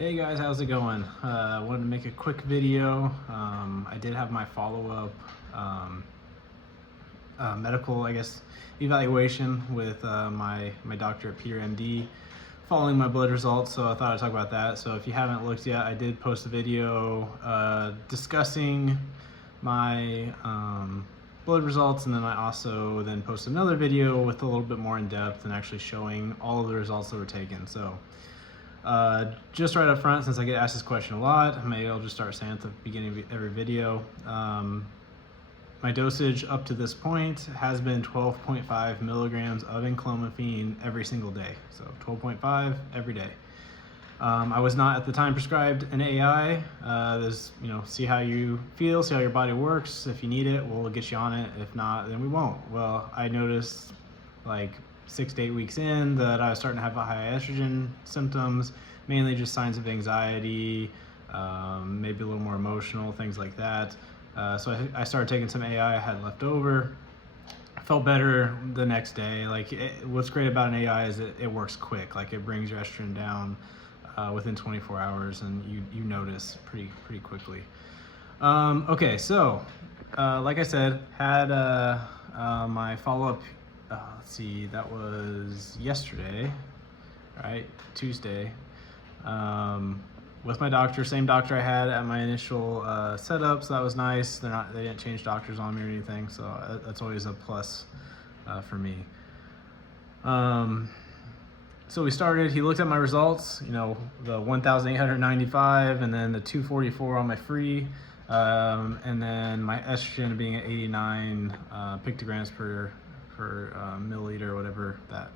Hey guys, how's it going? I wanted to make a quick video. I did have my follow-up medical, evaluation with my doctor at Peter MD following my blood results, so I thought I'd talk about that. So if you haven't looked yet, I did post a video discussing my blood results, and then I also then posted another video with a little bit more in depth and actually showing all of the results that were taken. So just right up front, since I get asked this question a lot, maybe I'll just start saying at the beginning of every video. My dosage up to this point has been 12.5 milligrams of enclomiphene every single day. So 12.5 every day. I was not at the time prescribed an AI. See how you feel, see how your body works. If you need it, we'll get you on it. If not, then we won't. Well, I noticed like 6 to 8 weeks in that I was starting to have high estrogen symptoms, mainly just signs of anxiety, maybe a little more emotional, things like that. So I started taking some AI I had left over. I felt better the next day. What's great about an AI is it works quick. Like, it brings your estrogen down within 24 hours, and you notice pretty quickly. Okay, so like I said, had my follow-up. Let's see, that was yesterday, right? Tuesday, with my doctor, same doctor I had at my initial setup, so that was nice. They didn't change doctors on me or anything, so that's always a plus for me. So we started, he looked at my results, the 1,895 and then the 244 on my free, and then my estrogen being at 89 picograms per milliliter, whatever that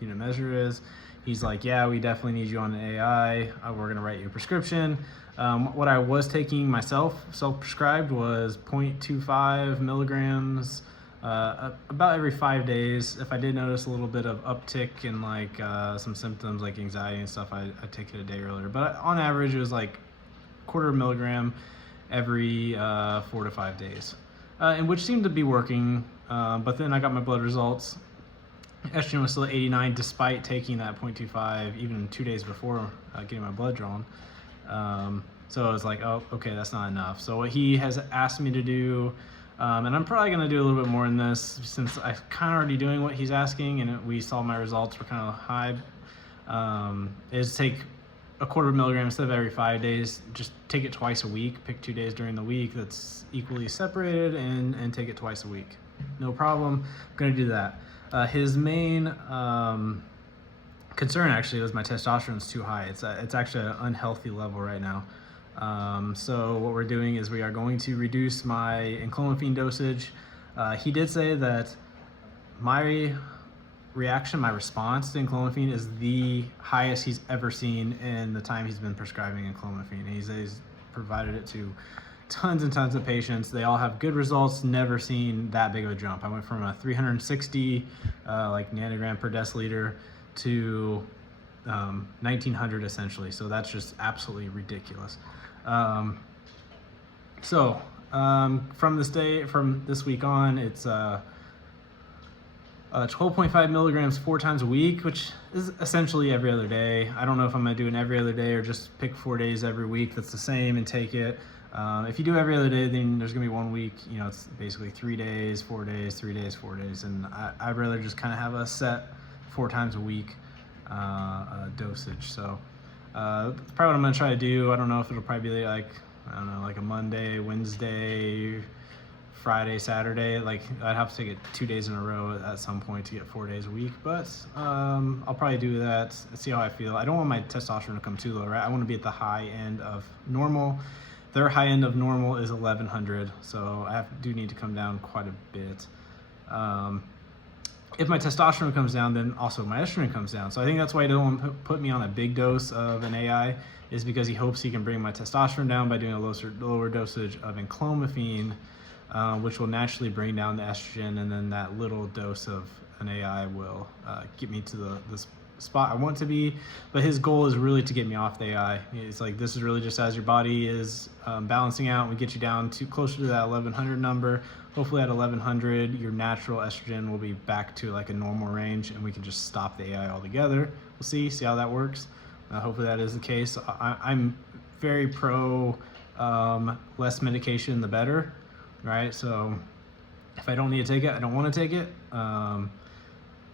unit measure is. He's like, yeah, we definitely need you on an AI. We're gonna write you a prescription. What I was taking myself, self-prescribed, was 0.25 milligrams about every 5 days. If I did notice a little bit of uptick in some symptoms like anxiety and stuff, I'd take it a day earlier. But on average, it was like quarter milligram every 4 to 5 days, and which seemed to be working. But then I got my blood results. Estrogen was still at 89 despite taking that 0.25 even 2 days before getting my blood drawn. So I was like, oh, okay, that's not enough. So what he has asked me to do, and I'm probably going to do a little bit more in this since I'm kind of already doing what he's asking, and we saw my results were kind of high, is take a quarter milligram instead of every 5 days. Just take it twice a week. Pick 2 days during the week that's equally separated and take it twice a week. No problem. I'm going to do that. His main concern actually was my testosterone's too high. It's actually an unhealthy level right now. So what we're doing is we are going to reduce my enclomiphene dosage. He did say that my response to enclomiphene is the highest he's ever seen in the time he's been prescribing enclomiphene. He's provided it to tons and tons of patients. They all have good results. Never seen that big of a jump. I went from a 360 nanogram per deciliter to 1900 essentially. So that's just absolutely ridiculous. From this week on, it's 12.5 milligrams 4 times a week, which is essentially every other day. I don't know if I'm gonna do it every other day or just pick 4 days every week that's the same and take it. If you do every other day, then there's gonna be 1 week, it's basically 3 days, 4 days, 3 days, 4 days. And I'd rather just kind of have a set 4 times a week dosage. So that's probably what I'm gonna try to do. I don't know if it'll probably be like a Monday, Wednesday, Friday, Saturday. I'd have to take it 2 days in a row at some point to get 4 days a week, but I'll probably do that and see how I feel. I don't want my testosterone to come too low, right? I want to be at the high end of normal. Their high end of normal is 1100, so I do need to come down quite a bit. If my testosterone comes down, then also my estrogen comes down. So I think that's why he don't put me on a big dose of an AI, is because he hopes he can bring my testosterone down by doing a lower dosage of enclomiphene, which will naturally bring down the estrogen, and then that little dose of an AI will get me to the spot I want to be. But his goal is really to get me off the AI. It's like, this is really just as your body is balancing out, we get you down to closer to that 1100 number. Hopefully at 1100 your natural estrogen will be back to like a normal range, and we can just stop the AI altogether. We'll see how that works. Hopefully that is the case. I'm very pro less medication the better, right? So if I don't need to take it, I don't want to take it.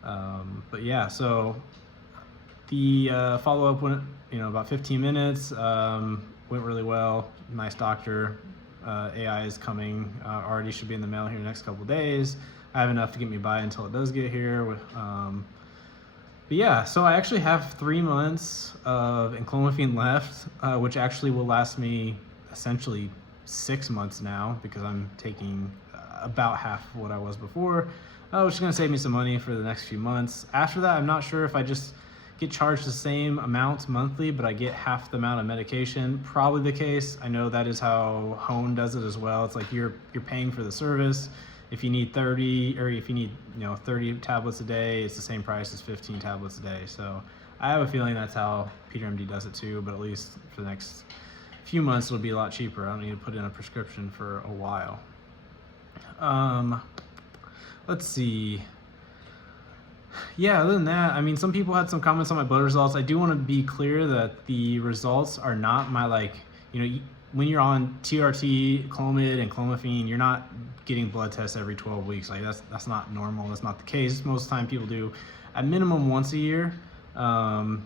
But yeah, so the follow-up went, about 15 minutes, went really well. Nice doctor. AI is coming, already should be in the mail here in the next couple days. I have enough to get me by until it does get here. But yeah, so I actually have 3 months of Enclomiphene left, which actually will last me essentially 6 months now, because I'm taking about half of what I was before, which is going to save me some money for the next few months. After that, I'm not sure if I just get charged the same amount monthly, but I get half the amount of medication. Probably the case. I know that is how Hone does it as well. It's like you're paying for the service. If you need 30, or if you need 30 tablets a day, it's the same price as 15 tablets a day. So I have a feeling that's how Peter MD does it too, but at least for the next few months it'll be a lot cheaper. I don't need to put in a prescription for a while. Let's see. Yeah, other than that, I mean, some people had some comments on my blood results. I do want to be clear that the results are not my, when you're on TRT, Clomid, and Enclomiphene, you're not getting blood tests every 12 weeks. Like that's not normal. That's not the case. Most of the time people do at minimum once a year. Some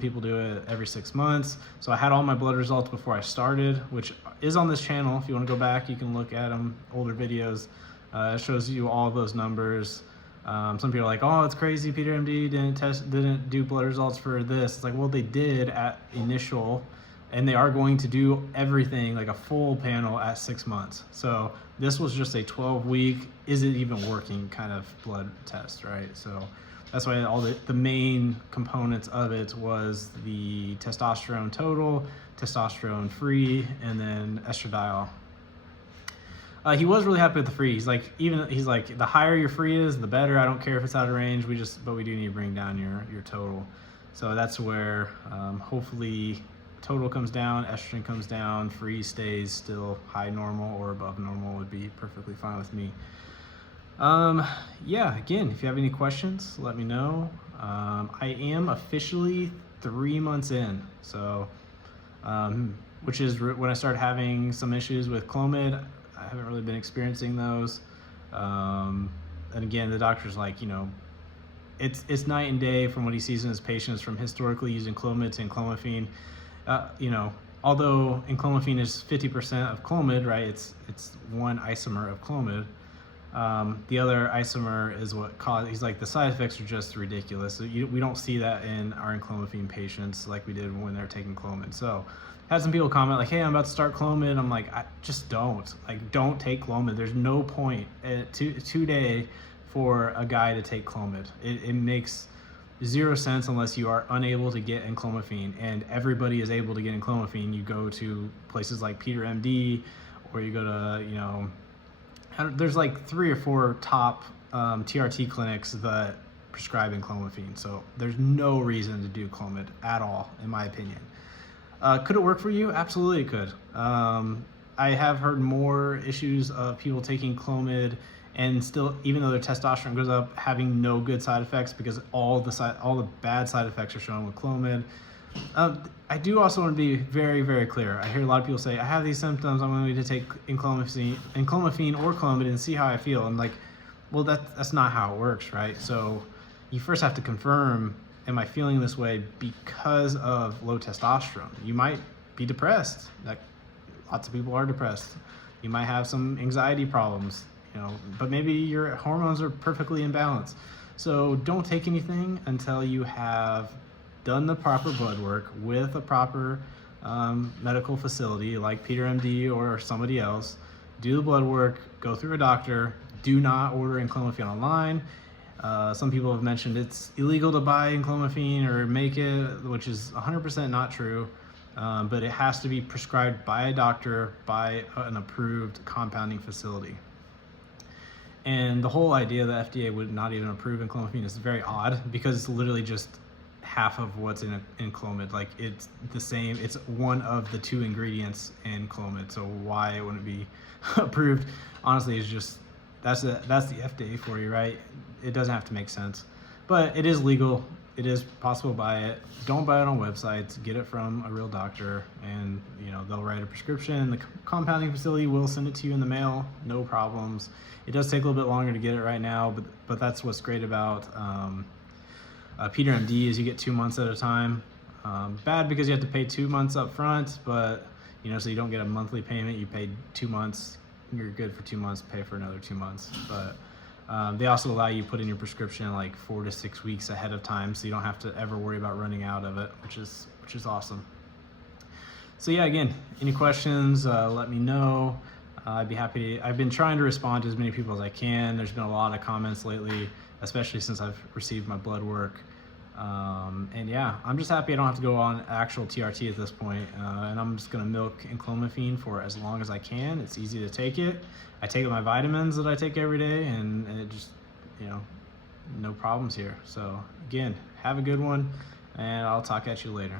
people do it every 6 months. So I had all my blood results before I started, which is on this channel. If you want to go back, you can look at them, older videos. It shows you all of those numbers. Some people are like, oh, it's crazy, Peter MD didn't do blood results for this. It's like, well, they did at initial, and they are going to do everything, like a full panel at 6 months. So this was just a 12-week, is it even working kind of blood test, right? So that's why all the main components of it was the testosterone total, testosterone free, and then estradiol. He was really happy with the free. He's like, the higher your free is, the better. I don't care if it's out of range. But we do need to bring down your total. So that's where hopefully total comes down, estrogen comes down, free stays still high normal or above normal would be perfectly fine with me. Yeah, again, if you have any questions, let me know. I am officially 3 months in, so which is when I started having some issues with Clomid. I haven't really been experiencing those. And again, the doctor's like, it's night and day from what he sees in his patients from historically using Clomid to Enclomiphene. Although Enclomiphene is 50% of Clomid, right? It's one isomer of Clomid. The other isomer is what caused, he's like, the side effects are just ridiculous. So we don't see that in our Enclomiphene patients like we did when they're taking Clomid. So had some people comment like, hey, I'm about to start Clomid. I'm like, just don't take Clomid. There's no point today for a guy to take Clomid. It makes zero sense unless you are unable to get Enclomiphene, and everybody is able to get Enclomiphene. You go to places like Peter MD, or you go to, there's like 3 or 4 top TRT clinics that prescribe Enclomiphene. So there's no reason to do Clomid at all, in my opinion. Could it work for you? Absolutely it could. I have heard more issues of people taking Clomid and still, even though their testosterone goes up, having no good side effects because all the bad side effects are shown with Clomid. I do also want to be very, very clear. I hear a lot of people say, I have these symptoms, I'm going to take Enclomiphene or Clomid and see how I feel. I'm like, well, that's not how it works, right? So you first have to confirm, am I feeling this way because of low testosterone? You might be depressed. Lots of people are depressed. You might have some anxiety problems, but maybe your hormones are perfectly in balance. So don't take anything until you have done the proper blood work with a proper medical facility like Peter MD or somebody else. Do the blood work, go through a doctor. Do not order Enclomiphene online. Some people have mentioned it's illegal to buy Enclomiphene or make it, which is 100% not true, but it has to be prescribed by a doctor, by an approved compounding facility. And the whole idea that FDA would not even approve Enclomiphene is very odd, because it's literally just half of what's in Clomid. Like, it's the same, it's one of the 2 ingredients in Clomid, so why it wouldn't be approved, honestly, is just, that's the FDA for you, right? It doesn't have to make sense, but it is legal it is possible to buy it. Don't buy it on websites. Get it from a real doctor, and they'll write a prescription. The compounding facility will send it to you in the mail, no problems. It does take a little bit longer to get it right now, but that's what's great about Peter MD is you get 2 months at a time. Bad because you have to pay 2 months up front, but so you don't get a monthly payment. You pay 2 months, you're good for 2 months, pay for another 2 months. But they also allow you to put in your prescription like 4 to 6 weeks ahead of time, so you don't have to ever worry about running out of it, which is awesome. So yeah, again, any questions, let me know. I'd be happy to. I've been trying to respond to as many people as I can. There's been a lot of comments lately, especially since I've received my blood work. And yeah, I'm just happy I don't have to go on actual TRT at this point. And I'm just gonna milk Enclomiphene for as long as I can. It's easy to take it. I take my vitamins that I take every day, and it just, no problems here. So again, have a good one, and I'll talk at you later.